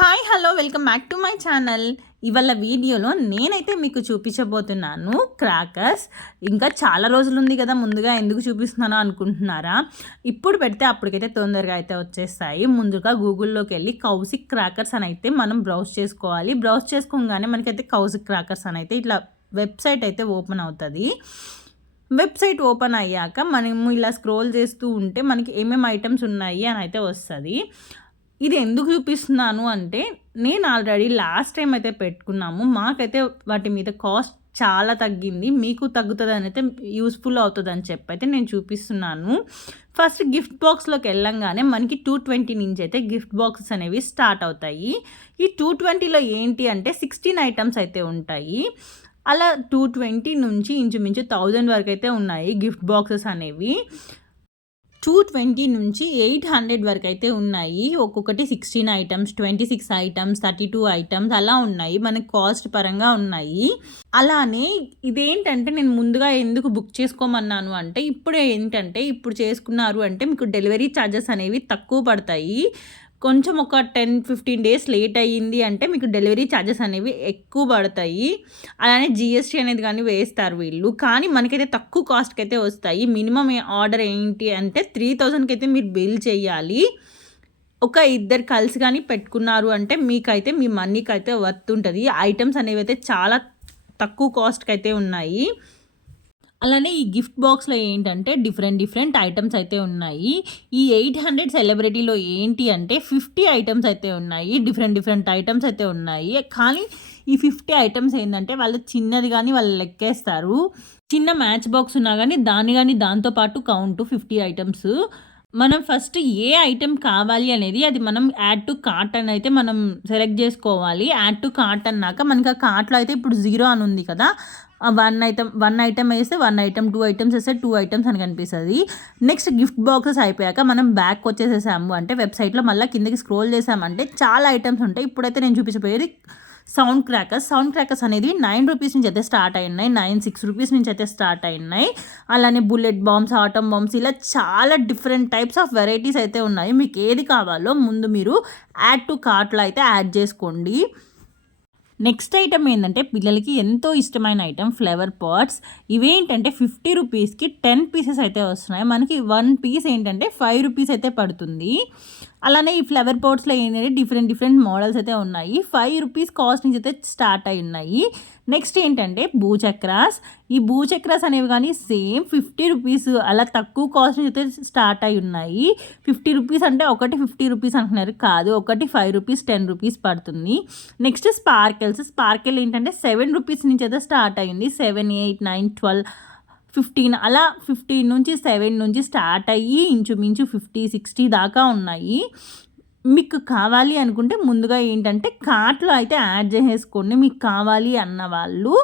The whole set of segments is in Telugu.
Hi hello welcome back to my channel ఇవాళ వీడియోలో నేనైతే మీకు చూపించబోతున్నాను క్రాకర్స్ ఇంకా చాలా రోజులు ఉంది కదా ముందుగా ఎందుకు చూపిస్తున్నాను అనుకుంటున్నారా? ఇప్పుడు పెడితే అప్పటికైతే తొందరగా అయితే వచ్చేస్తాయి. ముందుగా గూగుల్లోకి వెళ్ళి కౌసిక్ క్రాకర్స్ అని అయితే మనం బ్రౌజ్ చేసుకోవాలి. బ్రౌజ్ చేసుకోగానే మనకైతే కౌసిక్ క్రాకర్స్ అని అయితే ఇట్లా వెబ్సైట్ అయితే ఓపెన్ అవుతుంది. వెబ్సైట్ ఓపెన్ అయ్యాక మనము ఇలా స్క్రోల్ చేస్తూ ఉంటే మనకి ఏమేమి ఐటమ్స్ ఉన్నాయి అని అయితే వస్తుంది. ఇది ఎందుకు చూపిస్తున్నాను అంటే నేను ఆల్రెడీ లాస్ట్ టైం అయితే పెట్టుకున్నాము. మాకైతే వాటి మీద కాస్ట్ చాలా తగ్గింది. మీకు తగ్గుతుంది అని అయితే యూస్ఫుల్ అవుతుంది అని చెప్పి అయితే నేను చూపిస్తున్నాను. ఫస్ట్ గిఫ్ట్ బాక్స్లోకి వెళ్ళంగానే మనకి టూ ట్వంటీ నుంచి అయితే గిఫ్ట్ బాక్సెస్ అనేవి స్టార్ట్ అవుతాయి. ఈ టూ ట్వంటీలో ఏంటి అంటే సిక్స్టీన్ ఐటమ్స్ అయితే ఉంటాయి. అలా టూ ట్వంటీ నుంచి ఇంచుమించు థౌజండ్ వరకు అయితే ఉన్నాయి గిఫ్ట్ బాక్సెస్ అనేవి. టూ ట్వంటీ నుంచి ఎయిట్ హండ్రెడ్ వరకు అయితే ఉన్నాయి. ఒక్కొక్కటి sixteen items twenty six items thirty two items అలా ఉన్నాయి. మనకి కాస్ట్ పరంగా ఉన్నాయి. అలానే ఇదేంటంటే నేను ముందుగా ఎందుకు బుక్ చేసుకోమన్నాను అంటే ఇప్పుడే ఏంటంటే ఇప్పుడు చేసుకున్నారు అంటే మీకు డెలివరీ ఛార్జెస్ అనేవి తక్కువ పడతాయి. కొంచెం ఒక టెన్ ఫిఫ్టీన్ డేస్ లేట్ అయ్యింది అంటే మీకు డెలివరీ ఛార్జెస్ అనేవి ఎక్కువ పడతాయి. అలానే జిఎస్టీ అనేది కానీ వేస్తారు వీళ్ళు. కానీ మనకైతే తక్కువ కాస్ట్కి అయితే వస్తాయి. మినిమం ఆర్డర్ ఏంటి అంటే త్రీ థౌజండ్కి అయితే మీరు బిల్ చేయాలి. ఒక ఇద్దరు కలిసి కానీ పెట్టుకున్నారు అంటే మీకైతే మీ మనీకి అయితే వర్త్ ఉంటుంది. ఐటమ్స్ అనేవి అయితే చాలా తక్కువ కాస్ట్కి అయితే ఉన్నాయి. అలానే ఈ గిఫ్ట్ బాక్స్లో ఏంటంటే డిఫరెంట్ డిఫరెంట్ ఐటమ్స్ అయితే ఉన్నాయి. ఈ ఎయిట్ హండ్రెడ్ సెలబ్రిటీలో ఏంటి అంటే ఫిఫ్టీ ఐటమ్స్ అయితే ఉన్నాయి. డిఫరెంట్ డిఫరెంట్ ఐటమ్స్ అయితే ఉన్నాయి. కానీ ఈ ఫిఫ్టీ ఐటమ్స్ ఏంటంటే వాళ్ళు చిన్నది కానీ వాళ్ళు లెక్కేస్తారు. చిన్న మ్యాచ్ బాక్స్ ఉన్నా కానీ దాన్ని కానీ దాంతోపాటు కౌంట్ ఫిఫ్టీ ఐటమ్స్. మనం ఫస్ట్ ఏ ఐటెం కావాలి అనేది అది మనం యాడ్ టు కార్ట్ అని అయితే మనం సెలెక్ట్ చేసుకోవాలి. యాడ్ టు కార్ట్ అన్నాక మనకి ఆ కార్ట్లో అయితే ఇప్పుడు జీరో అని ఉంది కదా. వన్ ఐటమ్ వన్ ఐటమ్ వేస్తే వన్ ఐటమ్ టూ ఐటమ్స్ వేస్తే టూ ఐటమ్స్ అని కనిపిస్తుంది. నెక్స్ట్ గిఫ్ట్ బాక్సెస్ అయిపోయాక మనం బ్యాక్ వచ్చేసేసాము అంటే వెబ్సైట్లో మళ్ళీ కిందకి స్క్రోల్ చేసామంటే చాలా ఐటమ్స్ ఉంటాయి. ఇప్పుడైతే నేను చూపించబోయేది సౌండ్ క్రాకర్స్. సౌండ్ క్రాకర్స్ అనేది నైన్ రూపీస్ నుంచి అయితే స్టార్ట్ అయినాయి. నైన్ సిక్స్ రూపీస్ నుంచి అయితే స్టార్ట్ అయినాయి. అలానే బుల్లెట్ బాంబ్స్ ఆటమ్ బాంబ్స్ ఇలా చాలా డిఫరెంట్ టైప్స్ ఆఫ్ వెరైటీస్ అయితే ఉన్నాయి. మీకు ఏది కావాలో ముందు మీరు యాడ్ టు కార్ట్లో అయితే యాడ్ చేసుకోండి. నెక్స్ట్ ఐటమ్ ఏంటంటే పిల్లలకి ఎంతో ఇష్టమైన ఐటమ్ ఫ్లవర్ పాట్స్. ఇవేంటంటే ఫిఫ్టీ రూపీస్కి టెన్ పీసెస్ అయితే వస్తున్నాయి. మనకి వన్ పీస్ ఏంటంటే ఫైవ్ రూపీస్ అయితే పడుతుంది. అలానే ఈ ఫ్లవర్ పాట్స్లో ఏంటంటే డిఫరెంట్ డిఫరెంట్ మోడల్స్ అయితే ఉన్నాయి. ఫైవ్ రూపీస్ కాస్ట్ నుంచి అయితే స్టార్ట్ అయి ఉన్నాయి. నెక్స్ట్ ఏంటంటే భూచక్రాస్. ఈ భూచక్రాస్ అనేవి కానీ సేమ్ ఫిఫ్టీ రూపీస్ అలా తక్కువ కాస్ట్ నుంచి అయితే స్టార్ట్ అయి ఉన్నాయి. ఫిఫ్టీ రూపీస్ అంటే ఒకటి ఫిఫ్టీ రూపీస్ అంటున్నారు కాదు. ఒకటి ఫైవ్ రూపీస్ టెన్ రూపీస్ పడుతుంది. నెక్స్ట్ స్పార్కెల్స్ స్పార్కెల్ ఏంటంటే సెవెన్ రూపీస్ నుంచి అయితే స్టార్ట్ అయ్యింది seven eight nine twelve fifteen అలా ఫిఫ్టీన్ నుంచి సెవెన్ నుంచి స్టార్ట్ అయ్యి ఇంచుమించు ఫిఫ్టీ సిక్స్టీ దాకా ఉన్నాయి. మీకు కావాలి అనుకుంటే ముందుగా ఏంటంటే కార్ట్లో అయితే యాడ్ చేసేసుకోండి మీకు కావాలి అన్న వాళ్ళు.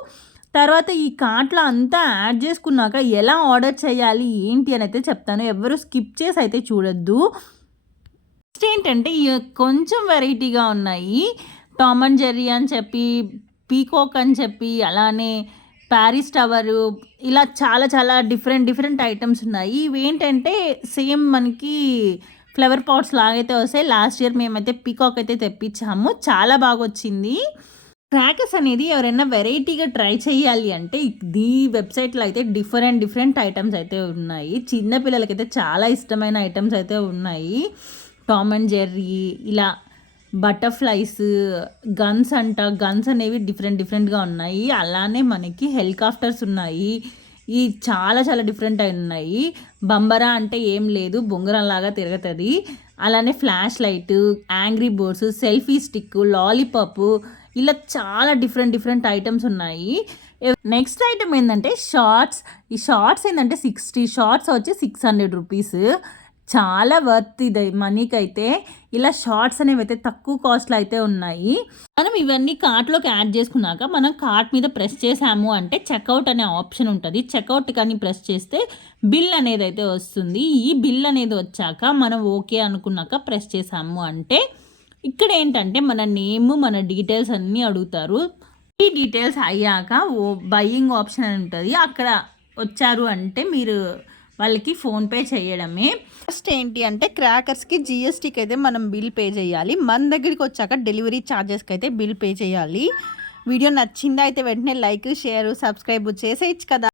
తర్వాత ఈ కార్ట్లో అంతా యాడ్ చేసుకున్నాక ఎలా ఆర్డర్ చేయాలి ఏంటి అని అయితే చెప్తాను. ఎవరు స్కిప్ చేసి అయితే చూడొద్దు. నెక్స్ట్ ఏంటంటే కొంచెం వెరైటీగా ఉన్నాయి. టామ్ అండ్ జెర్రీ అని చెప్పి పీకోక్ అని చెప్పి అలానే ప్యారిస్ టవరు ఇలా చాలా చాలా డిఫరెంట్ డిఫరెంట్ ఐటమ్స్ ఉన్నాయి. ఇవి ఏంటంటే సేమ్ మనకి ఫ్లవర్ పాట్స్ లాగైతే వస్తాయి. లాస్ట్ ఇయర్ మేమైతే పీకాక్ అయితే తెప్పించాము. చాలా బాగా వచ్చింది క్రాకర్స్ అనేది ఎవరైనా వెరైటీగా ట్రై చేయాలి అంటే దీ వెబ్సైట్లో అయితే డిఫరెంట్ డిఫరెంట్ ఐటమ్స్ అయితే ఉన్నాయి. చిన్న పిల్లలకైతే చాలా ఇష్టమైన ఐటమ్స్ అయితే ఉన్నాయి. టామ్ అండ్ జెర్రీ ఇలా బటర్ఫ్లైస్ గన్స్ అంట. గన్స్ అనేవి డిఫరెంట్ డిఫరెంట్గా ఉన్నాయి. అలానే మనకి హెలికాప్టర్స్ ఉన్నాయి. ఈ చాలా చాలా డిఫరెంట్ అయి ఉన్నాయి. బంబరా అంటే ఏం లేదు. బొంగరంలాగా తిరుగుతుంది. అలానే flash light angry birds selfie stick lollipop ఇలా చాలా డిఫరెంట్ డిఫరెంట్ ఐటమ్స్ ఉన్నాయి. నెక్స్ట్ ఐటమ్ ఏంటంటే షార్ట్స్. ఈ షార్ట్స్ ఏంటంటే సిక్స్టీ షార్ట్స్ వచ్చి సిక్స్ హండ్రెడ్ రూపీస్. చాలా వర్త్ ఇది మనీకి అయితే ఇలా షార్ట్స్ అనేవి అయితే తక్కువ కాస్ట్లో అయితే ఉన్నాయి. మనం ఇవన్నీ కార్ట్లోకి యాడ్ చేసుకున్నాక మనం కార్ట్ మీద ప్రెస్ చేసాము అంటే చెక్అవుట్ అనే ఆప్షన్ ఉంటుంది. చెక్అవుట్ కానీ ప్రెస్ చేస్తే బిల్ అనేది అయితే వస్తుంది. ఈ బిల్ అనేది వచ్చాక మనం ఓకే అనుకున్నాక ప్రెస్ చేసాము అంటే ఇక్కడ ఏంటంటే మన నేమ్ మన డీటెయిల్స్ అన్నీ అడుగుతారు. ఈ డీటెయిల్స్ అయ్యాక ఓ బయ్యింగ్ ఆప్షన్ అని ఉంటుంది. అక్కడ వచ్చారు అంటే మీరు వాళ్ళకి ఫోన్పే చేయడమే. ఫస్ట్ ఏంటి అంటే క్రాకర్స్కి జిఎస్టీకి అయితే మనం బిల్ పే చేయాలి. మన దగ్గరికి వచ్చాక డెలివరీ ఛార్జెస్కి అయితే బిల్ పే చేయాలి. వీడియో నచ్చిందా అయితే వెంటనే లైక్ షేర్ సబ్స్క్రైబ్ చేసేయచ్చు కదా.